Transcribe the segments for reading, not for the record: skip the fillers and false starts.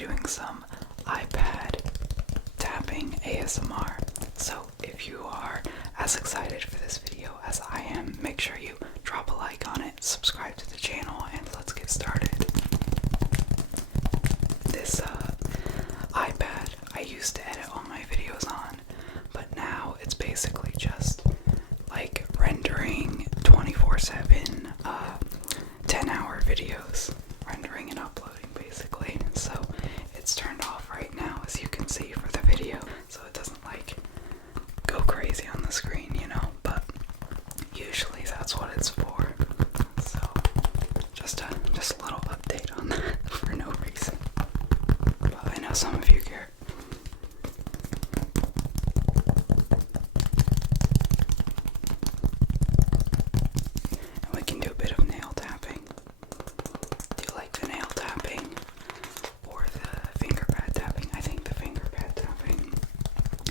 doing some iPad tapping ASMR. So if you are as excited for this video as I am, make sure you drop a like on it, subscribe to the channel, and let's get started. This iPad I used to edit all my videos on, but now it's basically just like rendering 24/7, 10-hour videos, rendering and uploading basically. So it's turned off right now, as you can see, for the video, so it doesn't like go crazy on the screen, you know, but usually that's what it's for. So just a little update on that for no reason, but I know some of you care. And we can do a bit of nail tapping. Do you like the nail tapping or the finger pad tapping? I think the finger pad tapping,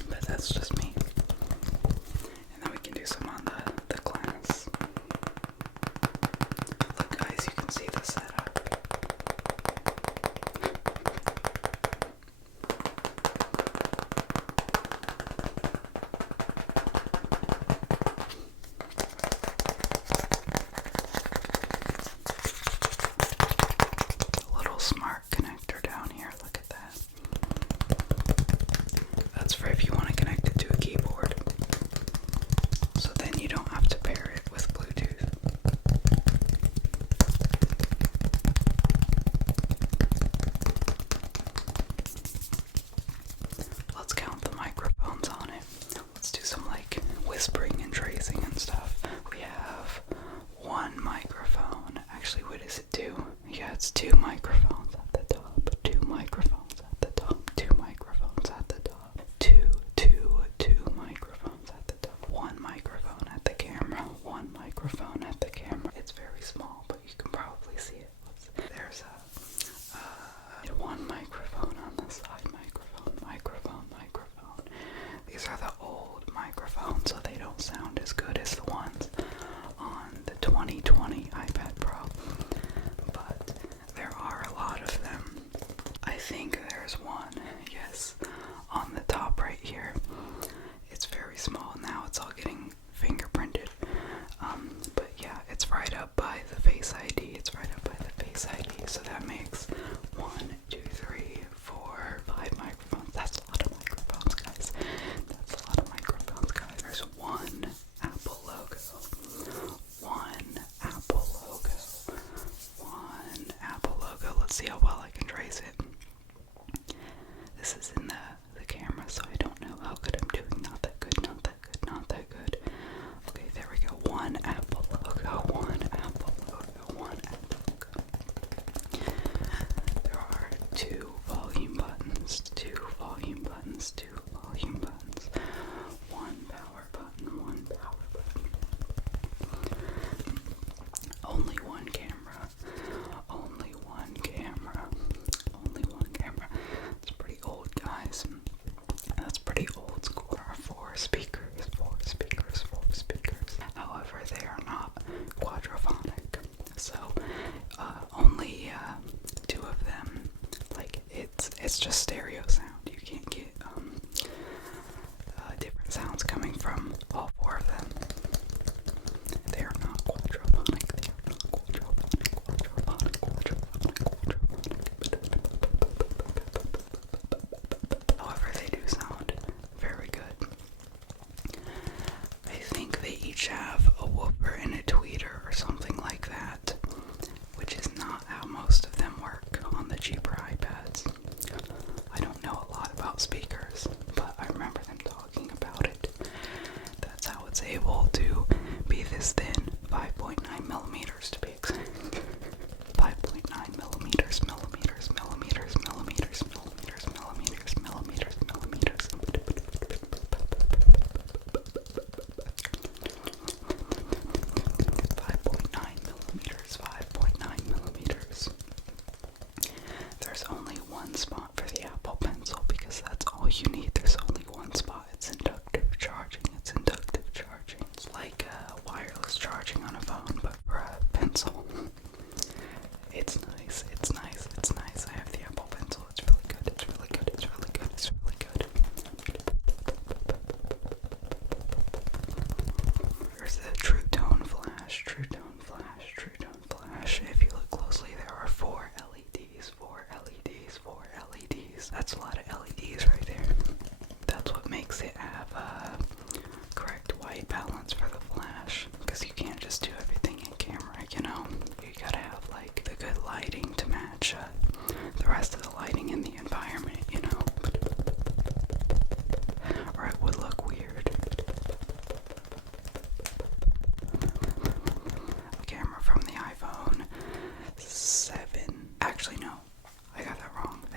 but that's just me. And then we can do some on the glass. Look guys, you can see the setup. A little smart connector down here, look at that. That's for if you want to connect it to a keyboard, so then you don't have to pair it with Bluetooth. Let's count the microphones on it. Let's do some like whispering and tracing and stuff. We have one microphone. Actually, what is it, two? Yeah, it's two microphones at the top. Two microphones at the top. Two microphones at the top. Two microphones at the top. One microphone at the camera. One microphone at the camera. It's very small, but you can probably see it. There's one microphone on the side. Microphone. These are the old microphones, so they don't sound as good as the ones on the 2020 iPad Pro, but there are a lot of them. I think there's one, yes, on the top right here. It's very small now, it's all getting fingerprinted, but yeah, it's right up by the Face ID. So that makes 1, 2, 3, 4, 5 microphones. That's a lot of microphones, guys. There's one Apple logo. Let's see how well I can trace it. This is in the camera, so I don't know how good I'm doing. Not that good. Okay, there we go. One Apple logo. There are two volume buttons. One power button. Only one camera. It's pretty old, guys. That's pretty old school. There are four speakers. However, they are not quadraphonic. So, only two of them. Like, it's just stereo sound. You can't get different sounds coming from all four of them. They are not quadraphonic. However, they do sound very good. I think they each have a whooper and a tweeter or something like that, which is not how most of them work on the cheaper iPads. I don't know a lot about speakers, but I remember them talking about it. That's how it's able to be this thin, 5.9 millimeters to be exact. 5.9 millimeters. 5.9 millimeters. There's only one spot for the Apple Pencil because that's all you need. There's only one spot. It's inductive charging. It's like wireless charging on a phone, but for a pencil. It's nice. I have the Apple Pencil. It's really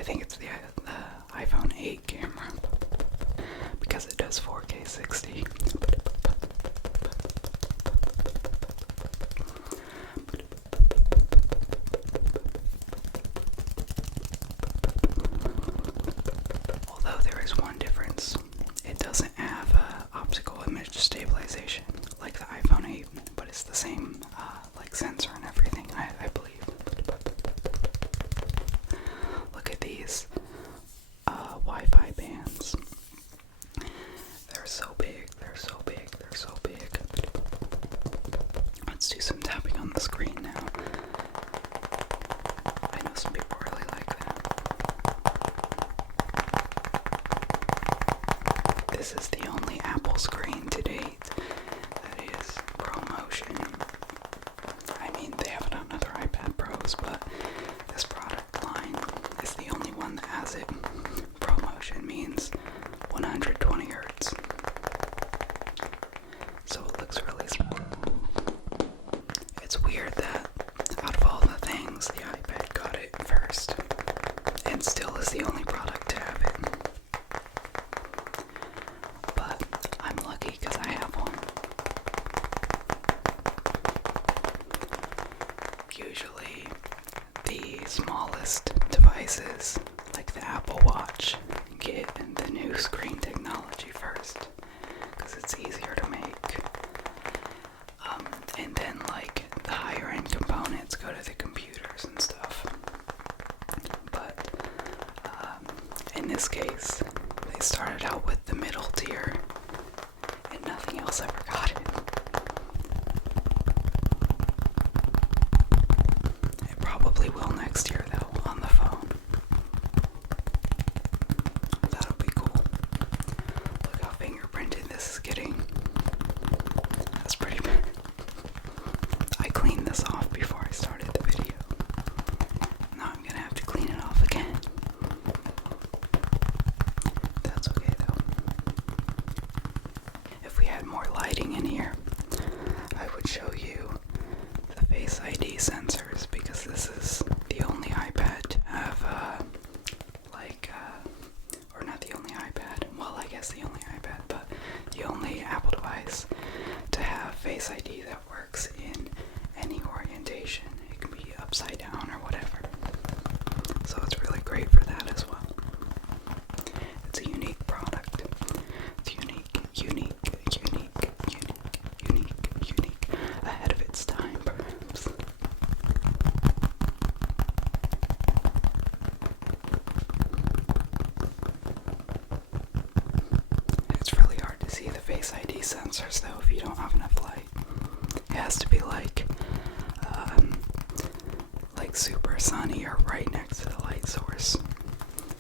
I think it's the iPhone 8 camera because it does 4K 60. Although there is one difference, it doesn't have optical image stabilization like the iPhone 8, but it's the same like sensor and everything, I believe. Look at these Wi-Fi bands. They're so big, they're so big, they're so big. Let's do some tapping on the screen now. I know some people really like that. This is the only Apple screen to date that is ProMotion. I mean, they have it on other iPad Pros, but this product line is the only one that has it. ProMotion means 120 hertz. So it looks really small. It's weird that out of all the things, the iPad got it first and still is the only product to have it. But I'm lucky because I have one. Usually the smallest devices, like the Apple Watch, get the new screen technology first because it's easier to make. And then like the higher end components go to the computers and stuff. But in this case, they started out with the middle tier and nothing else ever got it. It probably will next year though, on the phone. That'll be cool. Look how fingerprinted this is getting. That's pretty bad. I cleaned this off before I started the video. Now I'm gonna have to clean it off again. That's okay though. If we had more lighting in here, I would show you the Face ID sensors because this is the only iPad to have or not the only iPad, well I guess the only iPad, but the only Apple device to have Face ID that works in any orientation. It can be upside down or whatever. So it's really great for that as well. It's a unique product. It's unique, ahead of its time perhaps. It's really hard to see the Face ID sensors though if you don't have enough light. It has to be like super sunny or right next to the light source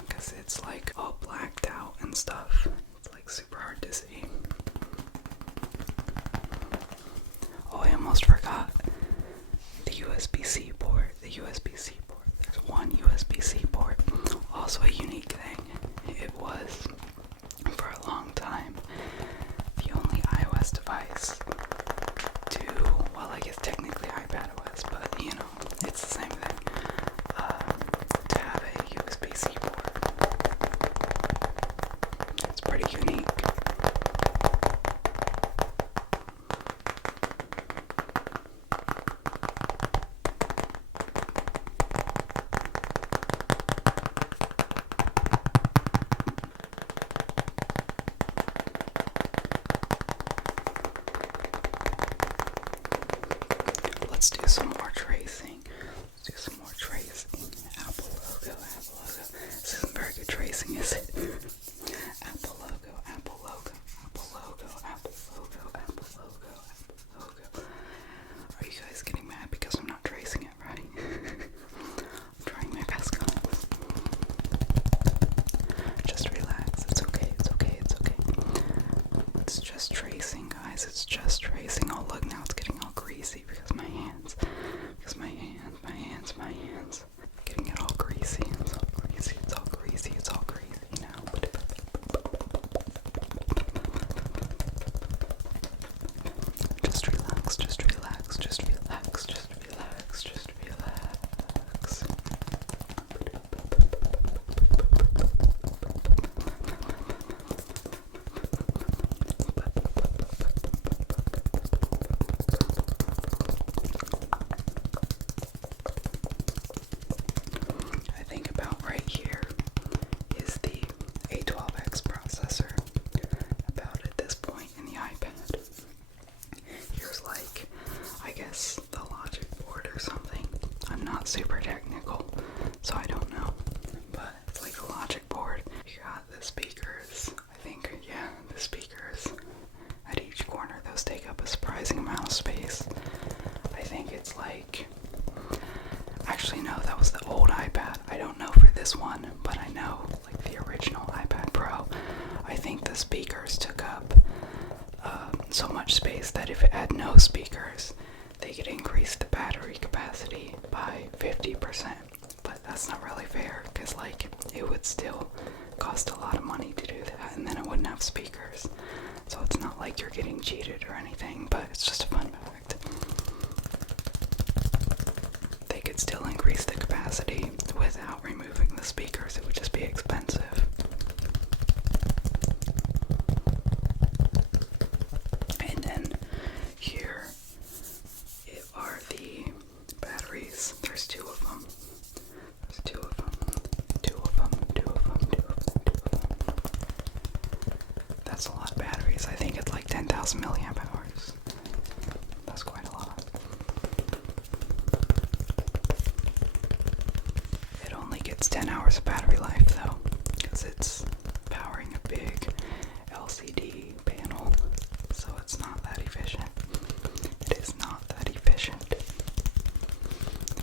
because it's like all blacked out and stuff. It's like super hard to see. Oh, I almost forgot the USB-C port. The USB-C port. There's one USB-C port. Also a unique thing. It was for a long time the only iOS device to, well I guess technically iPadOS, but you know, it's the same thing, to have a USB-C port. It's pretty unique. Let's do some more tracing. Apple logo. This isn't very good tracing, is it? Apple logo. Are you guys getting mad because I'm not tracing it right? I'm trying my best, guys. Just relax. It's okay. It's just tracing, guys. It's just tracing. Oh, look, now it's getting all greasy because my hands. Getting it all greasy. It's all greasy now. so I don't know. But it's like a logic board. You got the speakers. I think, yeah, the speakers at each corner. Those take up a surprising amount of space. I think it's like, actually no, that was the old iPad. I don't know for this one, but I know like the original iPad Pro, I think the speakers took up so much space that if it had no speakers, they could increase the battery capacity by 50%. But that's not really fair, because like it would still cost a lot of money to do that, and then it wouldn't have speakers. So it's not like you're getting cheated or anything, but it's just a fun fact. They could still increase the capacity without removing the speakers. It would just be expensive. And then here are the batteries. There's two of them. There's two of them. That's a lot of batteries. I think it's like 10,000 milliamp hours. That's quite a lot. It only gets 10 hours of battery life though, because it's powering a big LCD panel, so it's not that efficient. It is not that efficient.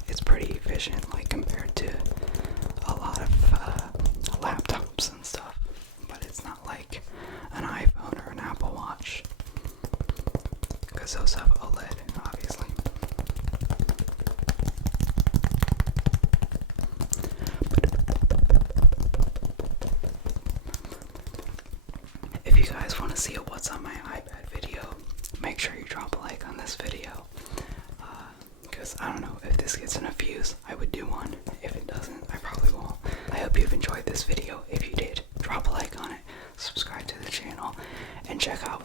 It's pretty efficient, like compared to a lot of laptops and stuff, but it's not like an iPhone or an Apple Watch, because those have OLED, obviously. If you guys want to see a what's on my iPad video, make sure you drop a like on this video, because I don't know, if this gets enough views, I would do one. If it doesn't, I probably won't. I hope you've enjoyed this video. If you did, drop a like on it, subscribe to the channel, and check out